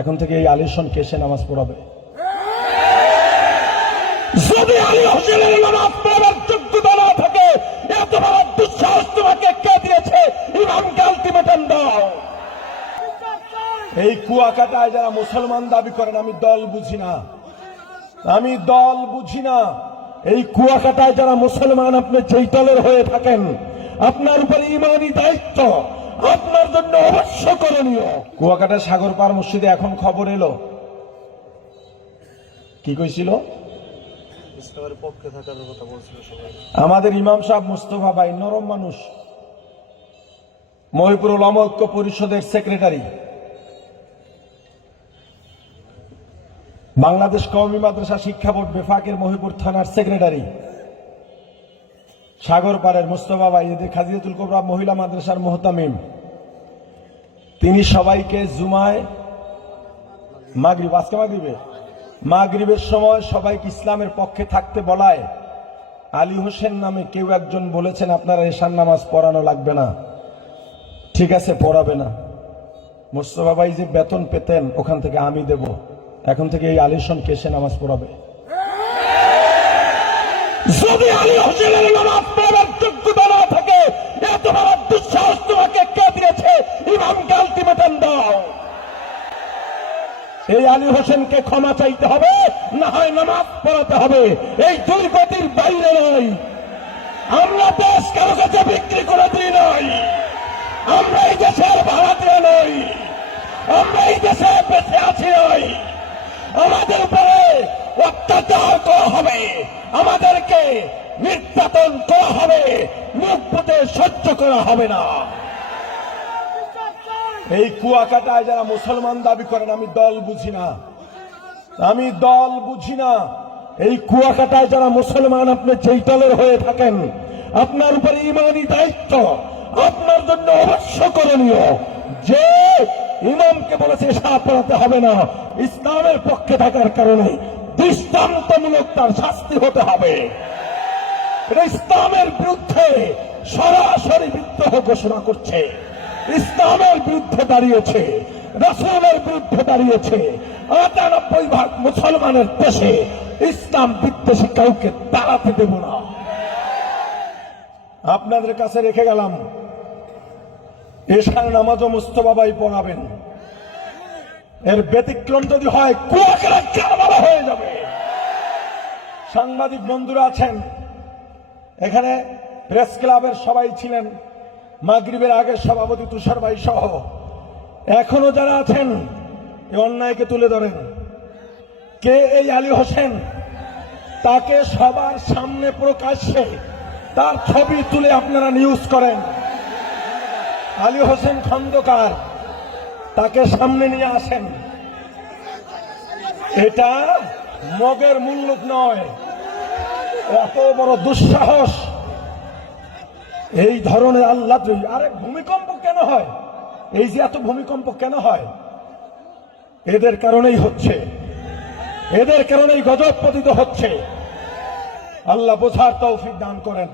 এখন থেকে এই আলিশন কেসে নামাজ পড়াবে। যদি আলী হোসেনের নামাজ পড়াবার যোগ্যতা না থাকে, এত বড় দুঃসাহস তোমাকে কে দিয়েছে? ইমামকে আলটিমেটাম দাও। এই কুয়াকাটায় যারা মুসলমান দাবি করেন, আমি দল বুঝি না, আমি দল বুঝি না। এই কুয়াকাটায় যারা মুসলমান, আপনি যেই দলের হয়ে থাকেন, আপনার উপরে ইমানি দায়িত্ব, আপনার জন্য অবশ্য করণীয়। কুয়াকাটা সাগর পার মসজিদে এখন খবর এলো, কি কইছিল? আমাদের ইমাম সাহেব মুস্তফা ভাই নরম মানুষ, মহিপুর উলামা ঐক্য পরিষদের সেক্রেটারি, বাংলাদেশ কওমি মাদ্রাসা শিক্ষা বোর্ড বেফাকের মহিপুর থানার সেক্রেটারি, সাগর পাড়ের মুস্তফা ভাই, এদের খাজিয়াতুল কোবরা মহিলা মাদ্রাসার মুহতামিম, তিনি সবাইকে জুমায় মাগরিব, আজকে মাগরিবের সময় সবাইকে ইসলামের পক্ষে থাকতে বলায় আলী হোসেন নামে কেউ একজন বলেছেন আপনারা এশার নামাজ পড়ানো লাগবে না। ঠিক আছে, পড়াবে না। মুস্তফা ভাই যে বেতন পেতেন ওখান থেকে আমি দেব। এখন থেকে এই আলিশন কেসে নামাজ পড়াবে। যদি আলী হোসেনের নামাজ পড়াবার যোগ্যতা না থাকে, এত বড় দুঃসাহস তোমাকে কে দিয়েছে? ইমামকে আলটিমেটাম দাও। এই আলী হোসেনকে ক্ষমা চাইতে হবে, না হয় নামাজ পড়াতে হবে। এই দুর্গতির বাইরে নয়। আমরা দেশ কারো কাছে বিক্রি করে দিই নাই। আমরা এই দেশের ভাড়াটিয়া নই। আমরা এই দেশে বেঁচে আছি নই। আমাদের উপরে অত্যাচার করা হবে, আমাদেরকে নির্যাতন করা হবে, মুখ পুঁতে সহ্য করা হবে না। এই কুয়াকাটায় যারা মুসলমান দাবি করেন, আমি দল বুঝি না, আমি দল বুঝি না। এই কুয়াকাটায় যারা মুসলমান, আপনি যেই দলের হয়ে থাকেন, আপনার উপরে ইমানি দায়িত্ব, আপনার জন্য অবশ্য করণীয়। যে ইমামকে বলেছে এশারা পড়াতে হবে না, ইসলামের পক্ষে থাকার কারণে দৃষ্টান্তমূলক তার শাস্তি হতে হবে। এটা ইসলামের বিরুদ্ধে সরাসরি বিদ্রোহ ঘোষণা করছে, ইসলামের বিরুদ্ধে দাঁড়িয়েছে, রাসূলের বিরুদ্ধে দাঁড়িয়েছে। ৯৮% মুসলমানের দেশে ইসলাম বিদ্বেষী কাউকে দাঁড়াতে দেব না। আপনাদের কাছে রেখে গেলাম, এশার নামাজও মুস্তফা ভাই পড়াবেন। এর ব্যতিক্রম যদি হয়, কুয়াকাটা কারবালা হয়ে যাবে। সাংবাদিক বন্ধুরা আছেন এখানে, প্রেস ক্লাবের সবাই ছিলেন, মাগরিবের আগে সভাপতি তুষার ভাই সহ এখনো যারা আছেন, এই অন্যায়কে তুলে ধরেন। কে এই আলী হোসেন? তাকে সবার সামনে প্রকাশ্যে তার ছবি তুলে আপনারা নিউজ করেন। আলী হোসেন খন্দকার, তাকে সামনে নিয়ে আসেন। এটা মগের মুল্লুক নয়, এত বড় দুঃসাহস। এই ধরনের আল্লাহ, আরে ভূমিকম্প কেন হয়? এই যে এত ভূমিকম্প কেন হয়? এদের কারণেই হচ্ছে, এদের কারণেই গজব পতিত হচ্ছে। আল্লাহ বোঝার তৌফিক দান করেন।